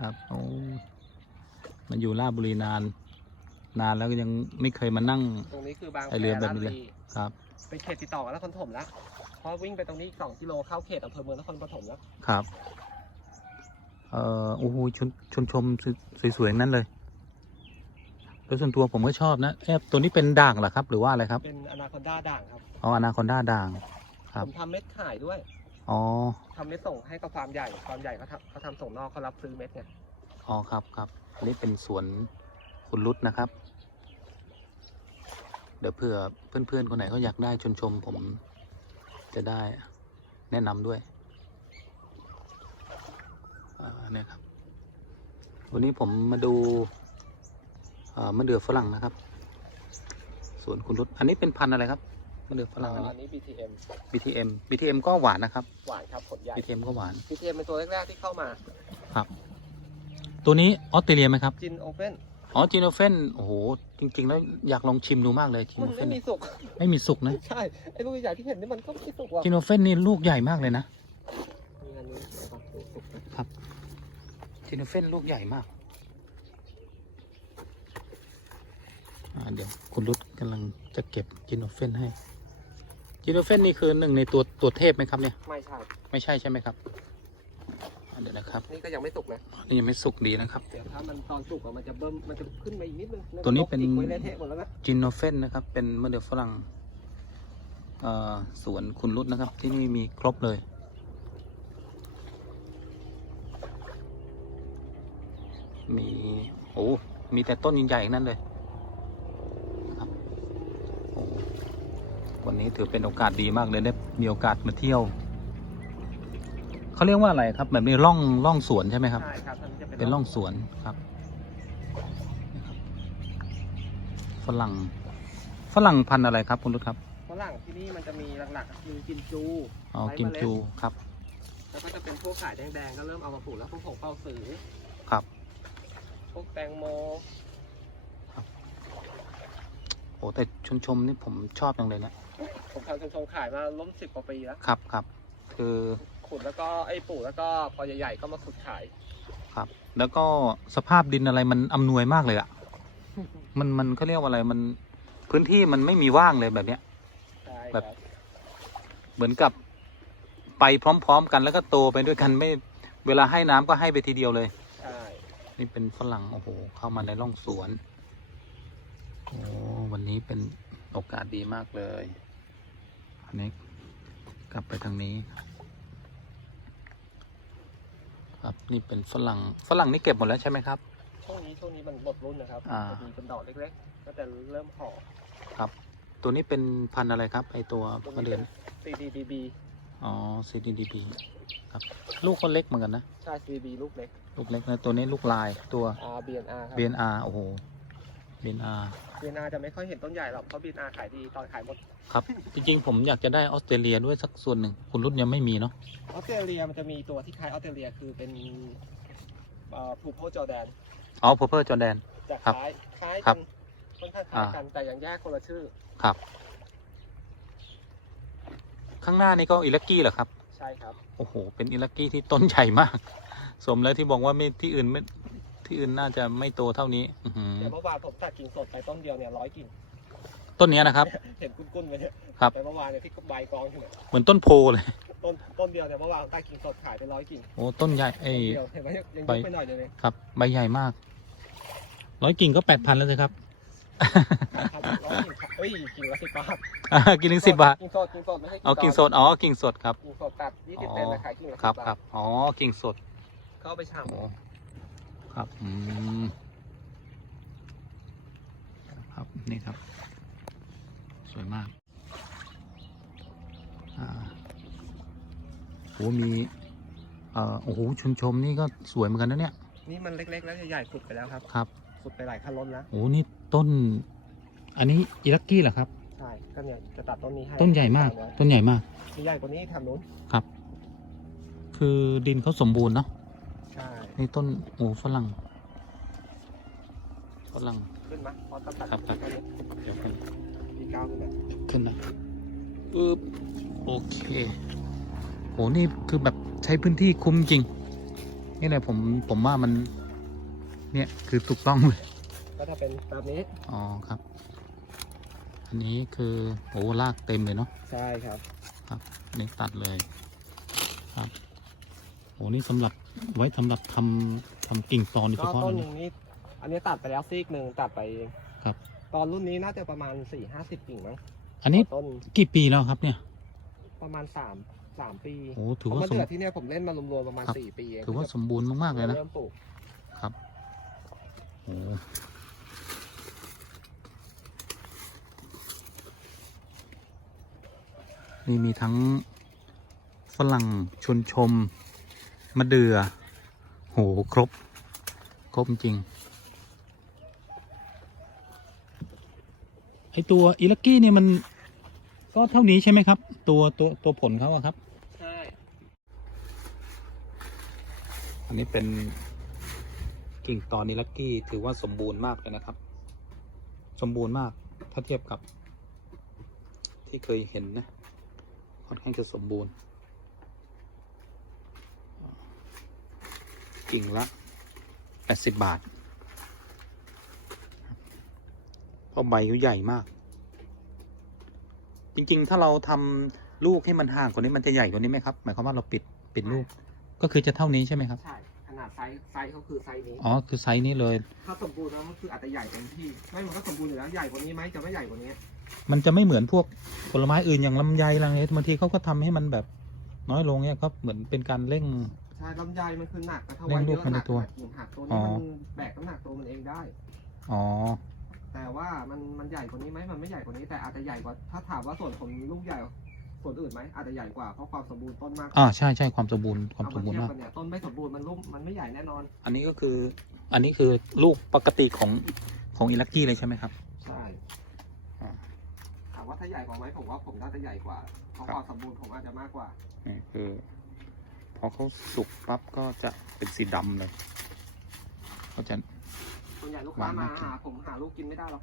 ครับโอ้มันอยู่ราชบุรีนาน นานแล้วก็ยังไม่เคยมานั่ง ตรงนี้คือบางไอ้เรือแบบนี้เลยราชบุรีครับ เป็นเขตติดต่อกับนครปฐมแล้วเพราะวิ่งไปตรงนี้อีกสองกิโลเข้าเขตอำเภอเมืองนครปฐมแล้วครับ เอ่อโอ้โหชนชนชมสวยๆทั้งนั้นเลยโดยส่วนตัวผมก็ชอบนะเอ๊ะตัวนี้เป็นด่างเหรอครับ หรือว่าอะไรครับเป็นอนาคอนด้าด่างครับอ๋ออนาคอนด้าด่าง ครับผมทำเม็ดขายด้วย อ๋อ ทำเม็ดส่งให้กับฟาร์มใหญ่ฟาร์มใหญ่เขาทำเขาทำส่งนอกเขารับซื้อเม็ดเนี่ยอ๋อครับครับอันนี้เป็นสวนคุณรุดนะครับ เดี๋ยวเผื่อเพื่อนๆคนไหนเขาอยากได้ชนชมผมจะได้แนะนำด้วยอ่าเนี่ยครับ วันนี้ผมมาดูเอ่อมะเดื่อฝรั่งนะครับ สวนคุณรุดอันนี้เป็นพันธุ์อะไรครับ มะเดื่อฝรั่งอันอันนี้ นี้ BTM BTM BTM ก็หวานนะครับ หวานครับผลใหญ่ BTM ก็หวาน BTM เป็นตัวแรกๆที่เข้ามาครับตัวนี้ออสเตรเลียไหมครับ จินโอเฟนอ๋อจีโนเฟนโอ้โห จริง ๆ แล้วอยากลองชิมดูมากเลยจีมัโนนเฟไม่นมีสุก ไม่มีสุกนะใช่ไอ้ลูกใหญ่ที่เห็นนี่มันก็ไม่สุกว่ะจีโนเฟนนี่ลูกใหญ่มากเลยนะมีอันนี้นะครับดูสุกจีโนเฟนลูกใหญ่มากอ่าเดี๋ยวคุณรุดกำลังจะเก็บจีโนเฟนให้ จีโนเฟนนี่คือหนึ่งในตัวตัวเทพไหมครับเนี่ย ไม่ใช่ ไม่ใช่ใช่ไหมครับอ่าเดี๋ยวนะครับ นี่ก็ยังไม่สุกนะ นี่ยังไม่สุกดีนะครับ เดี๋ยวถ้ามันตอนสุกอะมันจะเบิ่มมันจะขึ้นมาอีกนิดนึงตัวนี้เป็นจิกไว้เละเทะหมดแล้วนะจินโนเฟนนะครับ เป็นมะเดื่อฝรั่งเอ่อสวนคุณรุดนะครับ ที่นี่มีครบเลย มีโอ้มีแต่ต้นใหญ่ๆทั้งนั้นเลยครับโอ้ วันนี้ถือเป็นโอกาสดีมากเลยได้มีโอกาสมาเที่ยวเขาเรียกว่าอะไรครับแบบนี้ร่องร่องสวนใช่ไหมครับ ใช่ครับอันนี้จะเป็นเป็นร่องสวนครับนี่ครับฝรั่งฝรั่งพันธุ์อะไรครับคุณรุตครับฝรั่งที่นี่มันจะมีหลักๆคือกินจูอ๋อไร้กิมเมล็ดจูครับแล้วก็จะเป็นพวกขายแดงๆก็เริ่มเอามาปลูกแล้วพวกผงเป้าสือครับ พวกแตงโมโอ้แต่ชมชมๆนี่ผมชอบจังเลยนะ ผมทำชมๆขายมาล้มสิบกว่าปีแล้วครับครับ คือขุดแล้วก็ไอ้ปลูกแล้วก็พอใหญ่ๆก็มาขุดขาย ครับ แล้วก็สภาพดินอะไรมันอำนวยมากเลยอะมันมันเขาเรียกว่าอะไรมันพื้นที่มันไม่มีว่างเลยแบบเนี้ย ใช่แบบครับ เหมือนกับไปพร้อม ๆ กันแล้วก็โตไปด้วยกันไม่เวลาให้น้ำก็ให้ไปทีเดียวเลย ใช่ นี่เป็นฝรั่งโอ้โหเข้ามาในร่องสวน โอ้วันนี้เป็นโอกาสดีมากเลยอั นนี้กลับไปทางนี้ ครับนี่เป็นฝรั่งฝรั่งนี่เก็บหมดแล้วใช่ไหมครับ ช่วงนี้ช่วงนี้มันหมดรุ่นนะครับอ่า จะมีเป็นดอกเล็กๆก็จะเริ่มห่อครับ ตัวนี้เป็นพันธุ์อะไรครับ ไอตัวตรงมะนี้เดืเป็อนน CDDB อ๋อ CDDP ครับ ลูกเขาเล็กเหมือนกันนะ ใช่ CDB ลูกเล็ก ลูกเล็กนะ ตัวนี้ลูกลายตัว R BNR ครับ BNR โอ้โห BNR BNR จะไม่ค่อยเห็นต้นใหญ่หรอกเพราะ BNR ขายดีตอนขายหมดครับ จริงๆผมอยากจะได้ออสเตรเลียด้วยสักส่วนหนึ่งคุณรุ่นยังไม่มีเนาะออสเตรเลียมันจะมีตัวที่คล้ายออสเตรเลียคือเป็นผูโพจอแดนอ๋อเพอร์เพอร์จอแดน จะครับคล้ายคล้ายครักับ นค่อนข้างคล้ายอ่ากันแต่ยังแยกคนละชื่อ ครับ ข้างหน้านี่ก็อิลักกี้เหรอครับ ใช่ครับ โอ้โห เป็นอิลักกี้ที่ต้นใหญ่มาก สมแล้วที่บอกว่าไม่ที่อื่นไม่ ที่อื่นน่าจะไม่โตเท่านี้ อื้อหือเดี๋ยวเมื่อวานผมตัดกิ่งสดไปต้นเดียวเนี่ยร้อยกิ่ง ต้นเนี้ยนะครับ เห็นกุ้นๆไปเนี่ยครับ แต่เมื่อวานเนี่ยที่ใบกองอยู่เนี่ยเหมือนต้นโพเลยต้นต้นเดียวเนี่ยเมื่อวานผมตัดกิ่งสดขายไปร้อยกิ่งโอ้ต้นใหญ่เอ้ย เดียวเห็นไหมยังยใบกไปหน่อยเดียวเลยครับ ใบใหญ่มาก ร้อยกิ่งก็แปดพันแล้วสิครับ ครับร้อยกิ่งครับเฮ้ยกิ่งละสิบบาทอ่ากิ่งหนึ่งสิบบาท กิ่งสดกิ่งสดไม่ใช่เอากิ่งสด อ๋อ กิ่งสดครับ กิ่งสดตัดยี่สิบอ๋อเซนนะขายกิ่งละครับสิบบาทครับ อ๋อ กิ่งสดเข้าไปชามโอ้ ครับอืมครับนี่ครับ สวยมากอ่าโอ้มีเอ่อโอ้โหชมชมนี่ก็สวยเหมือนกันนะเนี่ยนี่มันเล็ก ๆ แล้วใหญ่ๆขุดไปแล้วครับครับขุดไปหลายคันล้นแล้วโอ้นี่ต้น อันนี้อิลักกี้เหรอครับ ใช่ก็เนี่ยจะตัดต้นนี้ให้ต้นใหญ่มากไว้ต้นใหญ่มาก มีใหญ่กว่านี้ทำนู้นครับคือดินเขาสมบูรณ์เนาะใช่ นี่ต้นโอ้ฝรั่ง ฝรั่ง ขึ้นไหมพอตัดตัดครับครับต้นนี้เดี๋ยวกันมีก้าวขึ้นไหมขึ้นนะปึ๊บโอเคโหนี่คือแบบใช้พื้นที่คุ้มจริง นี่แหละผมผมว่ามัน เนี่ยคือถูกต้องเลย ก็ถ้าเป็นแบบนี้ อ๋อครับ อันนี้คือโอ้ลากเต็มเลยเนาะ ใช่ครับครับอันนี้ตัดเลย ครับ โอ้นี่สำหรับไว้สำหรับทำทำกิ่งตอนโดยเฉก็พาะต้นเลยหนะนึ่งนี้ อันนี้ตัดไปแล้วซีกหนึ่งตัดไปครับ ตอนรุ่นนี้น่าจะประมาณสี่ห้าสิบกิ่งมั้งอันนี้ต่อต้นกี่ปีแล้วครับเนี่ย ประมาณสามสามปีโอ้ถือเพราะว่ามาสม เดือดที่เนี่ยผมเล่นมารวมๆประมาณครับ สี่ปีเองถือว่าสมบูรณ์มากๆเลยนะเริ่มปลูกครับโอ้นี่มีทั้งฝรั่งชวนชม มะเดือ่อโหครบ ครบจริง ไอตัวอิลักกี้เนี่ยมันก็เท่านี้ใช่ไหมครับ ตัวตัวตัวผลเขาอะครับ ใช่ อันนี้เป็นกิ่งตอนนิลักกี้ถือว่าสมบูรณ์มากเลยนะครับ สมบูรณ์มากถ้าเทียบกับ ที่เคยเห็นนะค่อนข้างจะสมบูรณ์ กิ่งละ 80 บาท เพราะใบเขาใหญ่มาก จริงๆ ถ้าเราทำลูกให้มันห่างกว่านี้มันจะใหญ่กว่านี้ไหมครับ หมายความว่าเราปิดปิดลูก ก็คือจะเท่านี้ใช่ไหมครับ ใช่ ขนาดไซส์ไซส์เขาคือไซส์นี้ อ๋อ คือไซส์นี้เลย ถ้าสมบูรณ์แล้วมันคืออาจจะใหญ่เต็มที่ ไม่มันก็สมบูรณ์อยู่แล้วใหญ่กว่านี้ไหมจะไม่ใหญ่กว่านี้ มันจะไม่เหมือนพวกผลไม้อื่นอย่างลำไยอะไรเงี้ยบางทีเขาก็ทำให้มันแบบน้อยลงเนี่ยครับเหมือนเป็นการเร่ง ใช่ลำไยมันคือหนักแต่ถ้าเร่งไว้ลูเยกอะภายหในนักตัวหนักกิ่งหักตัวอ๋นี้อมันแบกน้ำหนักตัวมันเองได้ อ๋อ แต่ว่ามันมันใหญ่กว่านี้ไหมมันไม่ใหญ่กว่านี้แต่อาจจะใหญ่กว่า ถ้าถามว่าส่วนผมลูกใหญ่กว่าส่วนอื่นไหมอาจจะใหญ่กว่าเพราะความสมบูรณ์ต้นมากอ่าใช่ใช่ความสมบูรณ์ความเอาสมบูรณ์เทียมากกันเนี่ยต้นไม่สมบูรณ์มันลูกมันไม่ใหญ่แน่นอน อันนี้ก็คือ อันนี้คือลูกปกติของของอิลักกี้เลยใช่ไหมครับใช่อ่าถามว่าถ้าใหญ่กว่าไหมผมว่าผมน่าจะใหญ่กว่าเพราะครับความสมบูรณ์ผมอาจจะมากกว่านี่คือ พอเขาสุกปั๊บก็จะเป็นสีดำเลยเขาจะ ส่วนใหญ่ลูกค้าหวานมาน่ากินหาผมหาลูกกินไม่ได้หรอก